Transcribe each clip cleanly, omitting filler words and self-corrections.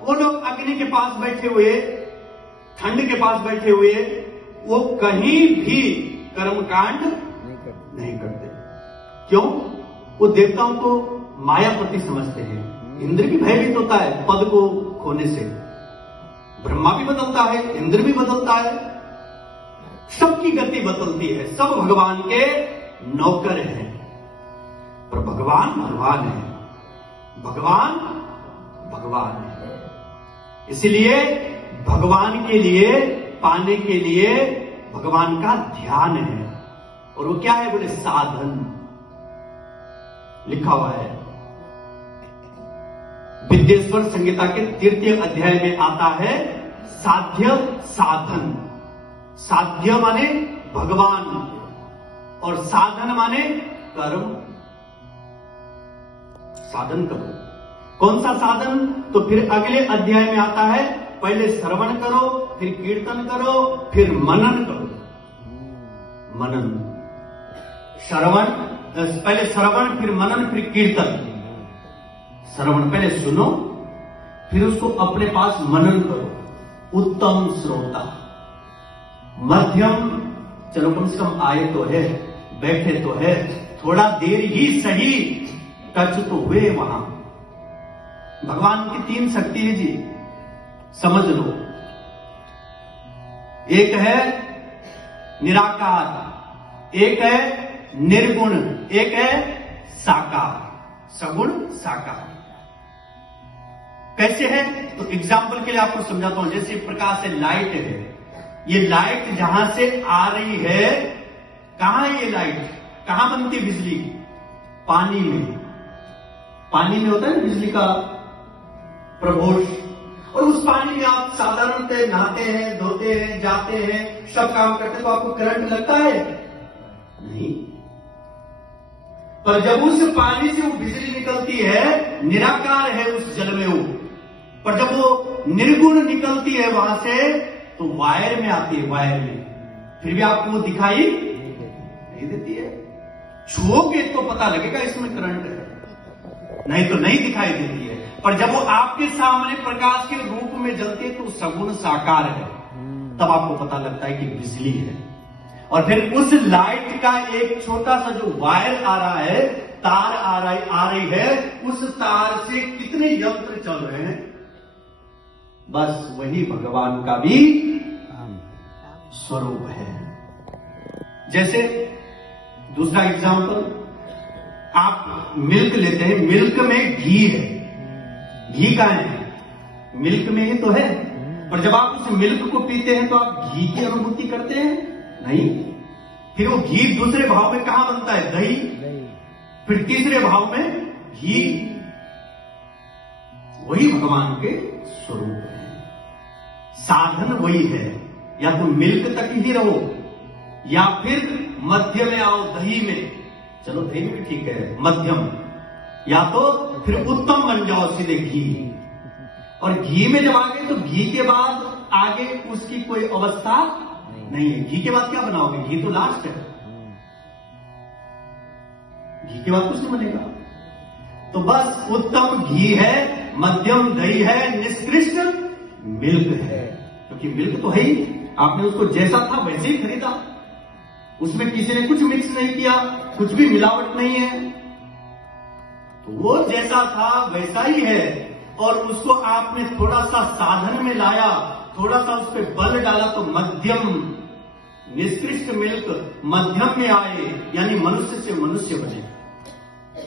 वो लोग अग्नि के पास बैठे हुए, ठंड के पास बैठे हुए, वो कहीं भी कर्मकांड नहीं करते। क्यों? वो देवताओं को मायापति समझते हैं। इंद्र भी भयभीत होता है पद को खोने से। ब्रह्मा भी बदलता है, इंद्र भी बदलता है, सबकी गति बदलती है, सब भगवान के नौकर हैं। पर भगवान भगवान है, भगवान भगवान है। इसलिए भगवान के लिए, पाने के लिए भगवान का ध्यान है। और वो क्या है? बोले साधन। लिखा हुआ है विद्येश्वर संहिता के 3 अध्याय में आता है साध्य साधन। साध्य माने भगवान और साधन माने कर्म। साधन करो। कौन सा साधन? तो फिर अगले अध्याय में आता है पहले श्रवण करो, फिर कीर्तन करो, फिर मनन करो। मनन, श्रवण, पहले श्रवण, फिर मनन, फिर कीर्तन। श्रवण पहले सुनो, फिर उसको अपने पास मनन करो। उत्तम श्रोता, मध्यम, चलो कम से कम आए तो है, बैठे तो है, थोड़ा देर ही सही, टच तो हुए वहां। भगवान की 3 शक्ति है जी, समझ लो। एक है निराकार, एक है निर्गुण, एक है साकार, सगुण साकार। कैसे है? तो एग्जाम्पल के लिए आपको समझाता हूं। जैसे प्रकाश है, लाइट है, ये लाइट जहां से आ रही है, कहां है ये लाइट? कहां बनती है बिजली? पानी में। पानी में होता है ना बिजली का प्रभोष, और उस पानी में आप साधारणतः नहाते हैं, धोते हैं, जाते हैं, सब काम करते हैं, तो आपको करंट लगता है? नहीं। पर जब उस पानी से वो बिजली निकलती है, निराकार है उस जल में वो, पर जब वो निर्गुण निकलती है वहां से, तो वायर में आती है, वायर में, फिर भी आपको वो दिखाई नहीं देती है। छुओगे तो पता लगेगा इसमें करंट है, नहीं तो नहीं दिखाई देती है। पर जब वो आपके सामने प्रकाश के रूप में जलती है तो सगुण साकार है, तब आपको पता लगता है कि बिजली है। और फिर उस लाइट का एक छोटा सा जो वायर आ रहा है, तार आ रही है, उस तार से कितने यंत्र चल रहे हैं। बस वही भगवान का भी स्वरूप है। जैसे दूसरा एग्जांपल, आप मिल्क लेते हैं, मिल्क में घी है, घी का है, मिल्क में ही तो है, पर जब आप उस मिल्क को पीते हैं तो आप घी की अनुभूति करते हैं? नहीं। फिर वो घी दूसरे भाव में कहां बनता है? दही। फिर तीसरे भाव में घी। वही भगवान के स्वरूप है। साधन वही है, या तो मिल्क तक ही रहो, या फिर मध्य में आओ, दही में। चलो दही में भी ठीक है, मध्यम, या तो फिर उत्तम बन जाओ सीधे घी। और घी में जब आ गए तो घी के बाद आगे उसकी कोई अवस्था नहीं है। घी के बाद क्या बनाओगे? घी तो लास्ट है, घी के बाद कुछ नहीं बनेगा। तो बस उत्तम घी है, मध्यम दही है, निष्कृष्ट मिल्क है। क्योंकि मिल्क तो है ही, आपने उसको जैसा था वैसे ही खरीदा, उसमें किसी ने कुछ मिक्स नहीं किया, कुछ भी मिलावट नहीं है, तो वो जैसा था वैसा ही है। और उसको आपने थोड़ा सा साधन में लाया, थोड़ा सा उस पर बल डाला, तो मध्यम निष्कृष्ट मिल्क मध्यम में आए, यानी मनुष्य से मनुष्य बने।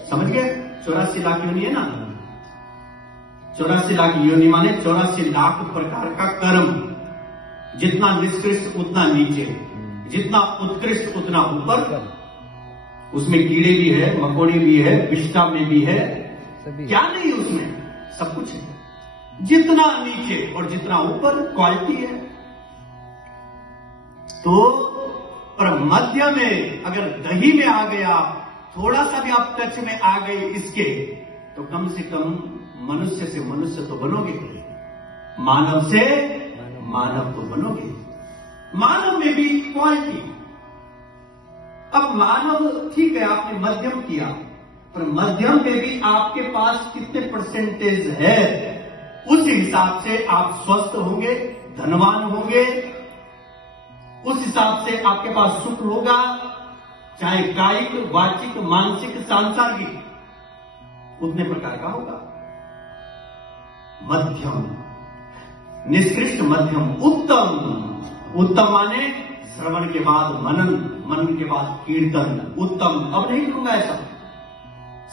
समझ गए? 84 लाख योनि है ना, 84 लाख योनि माने 84 लाख प्रकार का कर्म। जितना निष्कृष्ट उतना नीचे, जितना उत्कृष्ट उतना ऊपर। उसमें कीड़े भी है, मकोड़े भी है, विष्ठा में भी है, क्या नहीं उसमें? सब कुछ है। जितना नीचे और जितना ऊपर क्वालिटी है। तो पर मध्य में अगर दही में आ गया, थोड़ा सा भी आप टच में आ गए इसके, तो कम से कम मनुष्य से मनुष्य तो बनोगे, मानव से मानव तो बनोगे। मानव में भी क्वालिटी। अब मानव ठीक है, आपने मध्यम किया, पर मध्यम में भी आपके पास कितने परसेंटेज है? उस हिसाब से आप स्वस्थ होंगे, धनवान होंगे, उस हिसाब से आपके पास सुख होगा, चाहे कायिक, वाचिक, मानसिक, सांसारिक, उतने प्रकार का होगा। मध्यम, निष्कृष्ट, मध्यम, उत्तम। उत्तम माने श्रवण के बाद मनन, मनन के बाद कीर्तन, उत्तम। अब नहीं दूंगा ऐसा,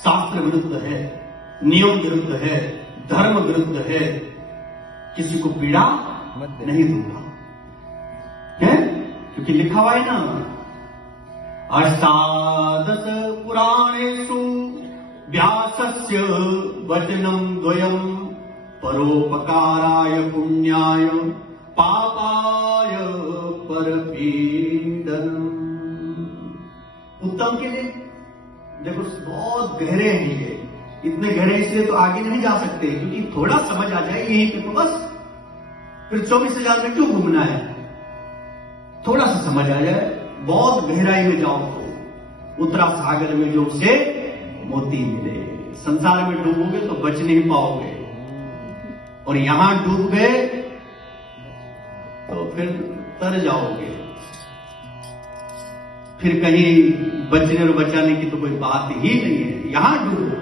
शास्त्र विरुद्ध है, नियम विरुद्ध है, धर्म विरुद्ध है, किसी को पीड़ा नहीं दूंगा, है? क्योंकि लिखा हुआ है ना, अष्टादश पुराणेषु व्यासस्य वचनं द्वयं परोपकाराय पुण्याय पापाय परपीडनम्। उत्तम के लिए देखो बहुत गहरे हैं ये, इतने गहरे इसलिए तो आगे नहीं जा सकते, क्योंकि थोड़ा समझ आ जाए यहीं पे तो बस, फिर 24,000 में क्यों घूमना है? थोड़ा सा समझ आ जाए, बहुत गहराई में जाओ तो उत्तरा सागर में जो से मोती मिले। संसार में डूबोगे तो बच नहीं पाओगे, और यहां डूब गए तो फिर तर जाओगे, फिर कहीं बचने और बचाने की तो कोई बात ही नहीं है। यहां डूबो,